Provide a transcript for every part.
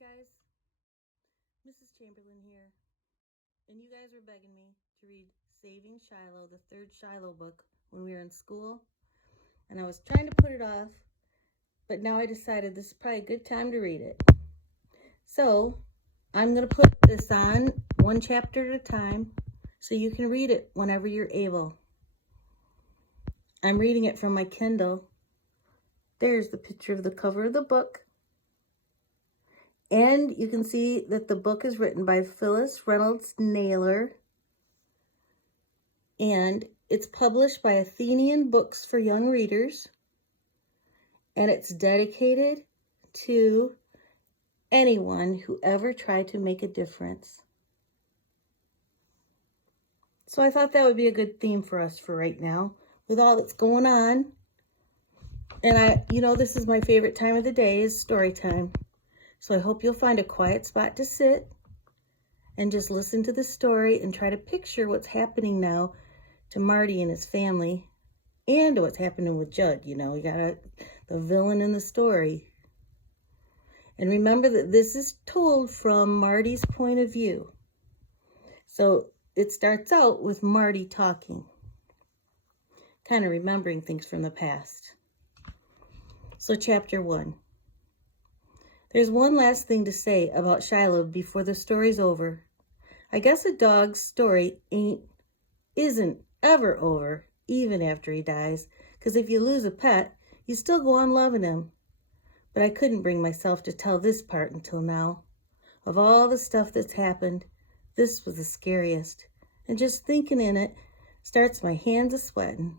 guys, Mrs. Chamberlain here, and you guys were begging me to read Saving Shiloh, the third Shiloh book, when we were in school, and I was trying to put it off, but now I decided this is probably a good time to read it. So I'm going to put this on one chapter at a time so you can read it whenever you're able. I'm reading it from my Kindle. There's the picture of the cover of the book. And you can see that the book is written by Phyllis Reynolds Naylor. And it's published by Athenian Books for Young Readers. And it's dedicated to anyone who ever tried to make a difference. So I thought that would be a good theme for us for right now, with all that's going on. And this is my favorite time of the day, is story time. So I hope you'll find a quiet spot to sit and just listen to the story and try to picture what's happening now to Marty and his family and what's happening with Judd. You got the villain in the story. And remember that this is told from Marty's point of view. So it starts out with Marty talking, kind of remembering things from the past. So chapter 1. There's one last thing to say about Shiloh before the story's over. I guess a dog's story isn't ever over, even after he dies, because if you lose a pet, you still go on loving him. But I couldn't bring myself to tell this part until now. Of all the stuff that's happened, this was the scariest, and just thinking in it starts my hands a-sweating.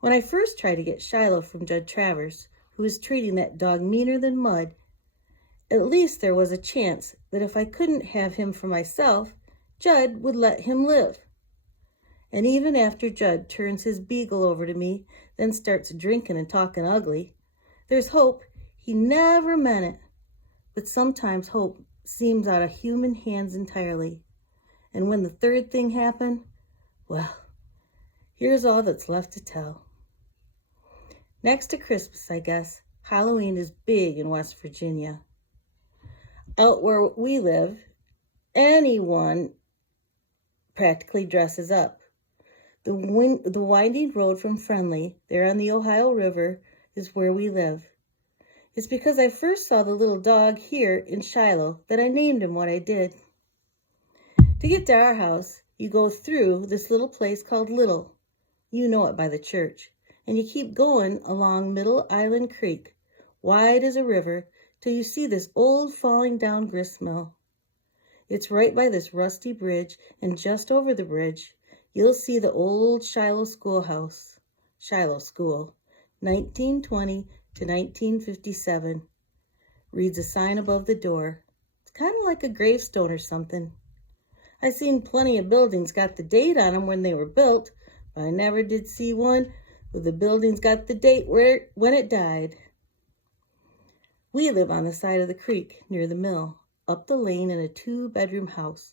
When I first tried to get Shiloh from Judd Travers, who was treating that dog meaner than mud, at least there was a chance that if I couldn't have him for myself, Judd would let him live. And even after Judd turns his beagle over to me, then starts drinking and talking ugly, there's hope he never meant it. But sometimes hope seems out of human hands entirely. And when the third thing happened, well, here's all that's left to tell. Next to Christmas, I guess, Halloween is big in West Virginia. Out where we live, anyone practically dresses up. The winding road from Friendly, there on the Ohio River, is where we live. It's because I first saw the little dog here in Shiloh that I named him what I did. To get to our house, you go through this little place called Little. You know it by the church. And you keep going along Middle Island Creek, wide as a river, till you see this old falling down grist mill. It's right by this rusty bridge, and just over the bridge, you'll see the old Shiloh schoolhouse. Shiloh School, 1920 to 1957. Reads a sign above the door. It's kind of like a gravestone or something. I seen plenty of buildings got the date on them when they were built, but I never did see one where the building's got the date when it died. We live on the side of the creek near the mill, up the lane in a 2-bedroom house.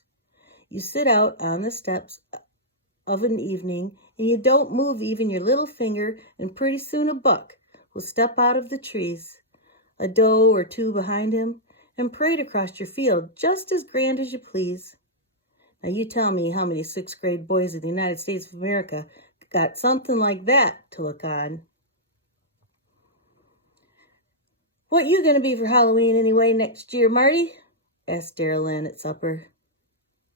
You sit out on the steps of an evening and you don't move even your little finger, and pretty soon a buck will step out of the trees, a doe or two behind him, and parade across your field just as grand as you please. Now you tell me how many 6th grade boys in the United States of America got something like that to look on. What you gonna be for Halloween anyway next year, Marty? Asked Chamberlain at supper.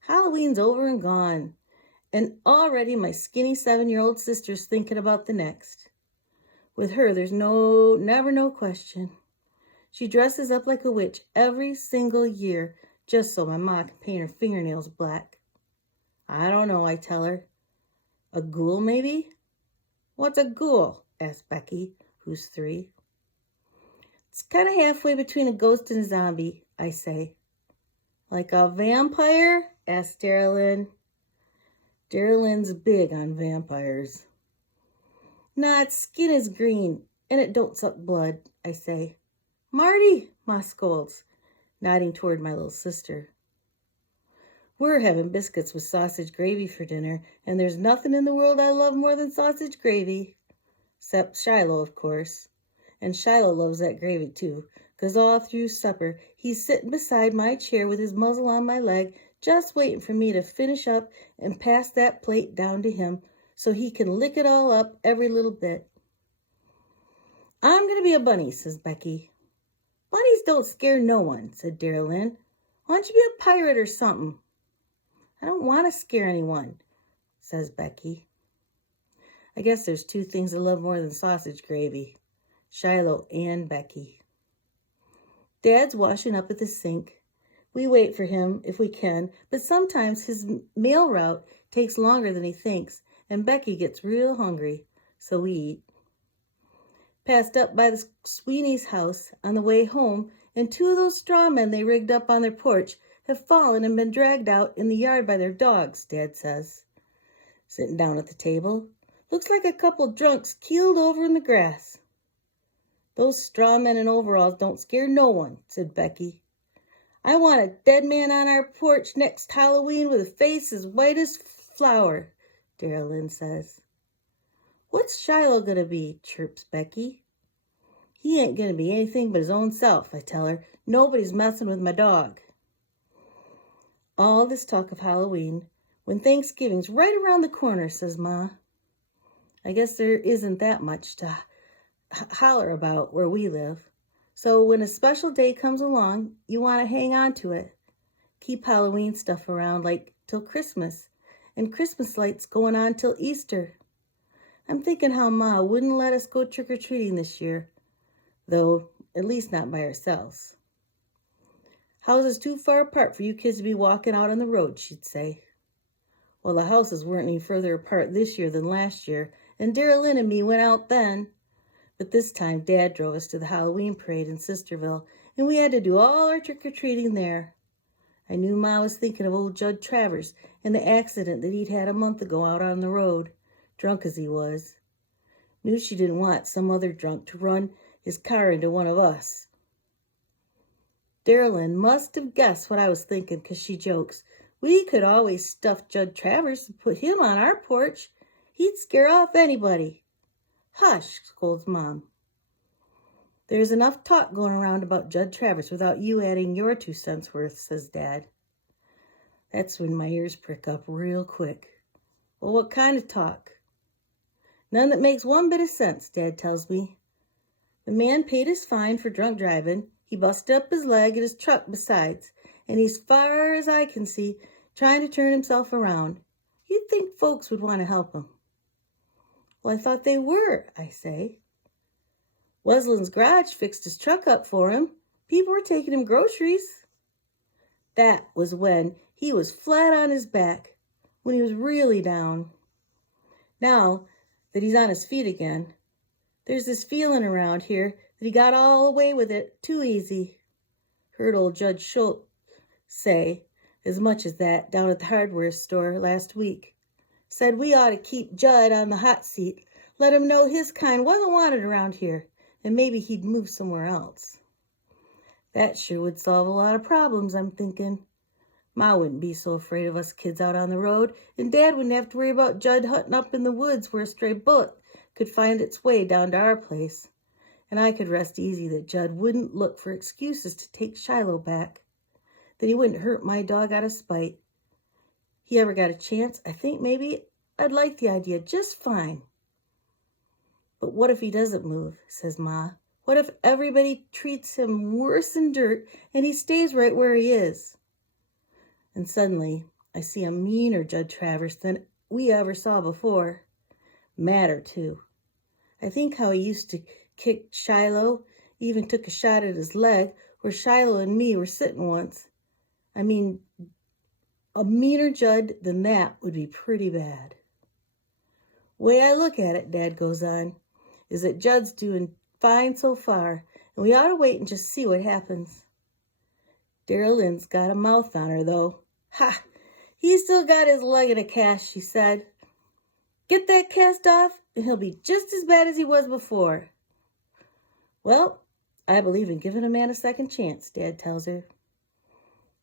Halloween's over and gone, and already my skinny 7-year-old sister's thinking about the next. With her, there's never no question. She dresses up like a witch every single year, just so my ma can paint her fingernails black. I don't know, I tell her. A ghoul, maybe? What's a ghoul? Asked Becky, who's 3. It's kind of halfway between a ghost and a zombie, I say. Like a vampire? Asked Chamberlain. Chamberlain's big on vampires. Nah, its skin is green, and it don't suck blood, I say. Marty, Ma scolds, nodding toward my little sister. We're having biscuits with sausage gravy for dinner, and there's nothing in the world I love more than sausage gravy. Except Shiloh, of course. And Shiloh loves that gravy, too, 'cause all through supper he's sitting beside my chair with his muzzle on my leg, just waiting for me to finish up and pass that plate down to him so he can lick it all up every little bit. I'm going to be a bunny, says Becky. Bunnies don't scare no one, said Darylyn. Why don't you be a pirate or something? I don't want to scare anyone, says Becky. I guess there's two things I love more than sausage gravy, Shiloh and Becky. Dad's washing up at the sink. We wait for him if we can, but sometimes his mail route takes longer than he thinks, and Becky gets real hungry, so we eat. Passed up by the Sweeney's house on the way home, and two of those straw men they rigged up on their porch have fallen and been dragged out in the yard by their dogs, Dad says. Sitting down at the table, looks like a couple drunks keeled over in the grass. Those straw men in overalls don't scare no one, said Becky. I want a dead man on our porch next Halloween with a face as white as flour, Darylyn says. What's Shiloh gonna be, chirps Becky. He ain't gonna be anything but his own self, I tell her. Nobody's messing with my dog. All this talk of Halloween, when Thanksgiving's right around the corner, says Ma. I guess there isn't that much to holler about where we live. So when a special day comes along, you want to hang on to it. Keep Halloween stuff around like till Christmas, and Christmas lights going on till Easter. I'm thinking how Ma wouldn't let us go trick-or-treating this year, though at least not by ourselves. Houses too far apart for you kids to be walking out on the road, she'd say. Well, the houses weren't any further apart this year than last year, and Darylyn and me went out then. But this time, Dad drove us to the Halloween parade in Sisterville, and we had to do all our trick-or-treating there. I knew Ma was thinking of old Judd Travers and the accident that he'd had a month ago out on the road, drunk as he was. Knew she didn't want some other drunk to run his car into one of us. Darylyn must have guessed what I was thinking, 'cause she jokes, we could always stuff Judd Travers and put him on our porch. He'd scare off anybody. Hush, scolds Mom. There's enough talk going around about Judd Travers without you adding your 2 cents worth, says Dad. That's when my ears prick up real quick. Well, what kind of talk? None that makes one bit of sense, Dad tells me. The man paid his fine for drunk driving. He busted up his leg at his truck besides, and he's far as I can see trying to turn himself around. You'd think folks would want to help him. Well, I thought they were, I say. Wesleyan's garage fixed his truck up for him. People were taking him groceries. That was when he was flat on his back, when he was really down. Now that he's on his feet again, there's this feeling around here that he got all away with it too easy. Heard old Judge Schultz say as much as that down at the hardware store last week. Said we ought to keep Judd on the hot seat, let him know his kind wasn't wanted around here, and maybe he'd move somewhere else. That sure would solve a lot of problems, I'm thinking. Ma wouldn't be so afraid of us kids out on the road, and Dad wouldn't have to worry about Judd hunting up in the woods where a stray bullet could find its way down to our place. And I could rest easy that Judd wouldn't look for excuses to take Shiloh back, that he wouldn't hurt my dog out of spite. He ever got a chance, I think maybe I'd like the idea just fine. But what if he doesn't move, says Ma. What if everybody treats him worse than dirt and he stays right where he is? And suddenly I see a meaner Judd Travers than we ever saw before. Madder, too. I think how he used to kick Shiloh, even took a shot at his leg where Shiloh and me were sitting once. I mean, a meaner Judd than that would be pretty bad. Way I look at it, Dad goes on, is that Judd's doing fine so far, and we ought to wait and just see what happens. Darylyn's got a mouth on her, though. Ha! He's still got his leg in a cast, she said. Get that cast off, and he'll be just as bad as he was before. Well, I believe in giving a man a second chance, Dad tells her.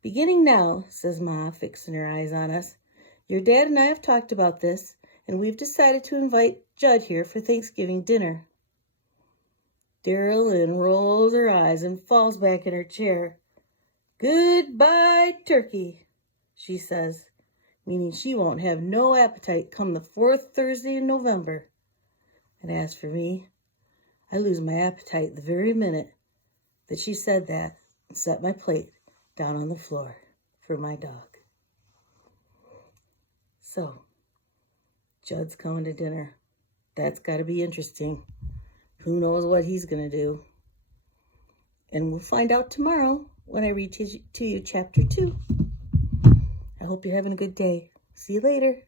Beginning now, says Ma, fixing her eyes on us. Your dad and I have talked about this, and we've decided to invite Judd here for Thanksgiving dinner. Darylyn rolls her eyes and falls back in her chair. "Goodbye, turkey," she says, meaning she won't have no appetite come the 4th Thursday in November. And as for me, I lose my appetite the very minute that she said that and set my plate down on the floor for my dog. So, Judd's coming to dinner. That's got to be interesting. Who knows what he's going to do? And we'll find out tomorrow when I read to you chapter 2. I hope you're having a good day. See you later.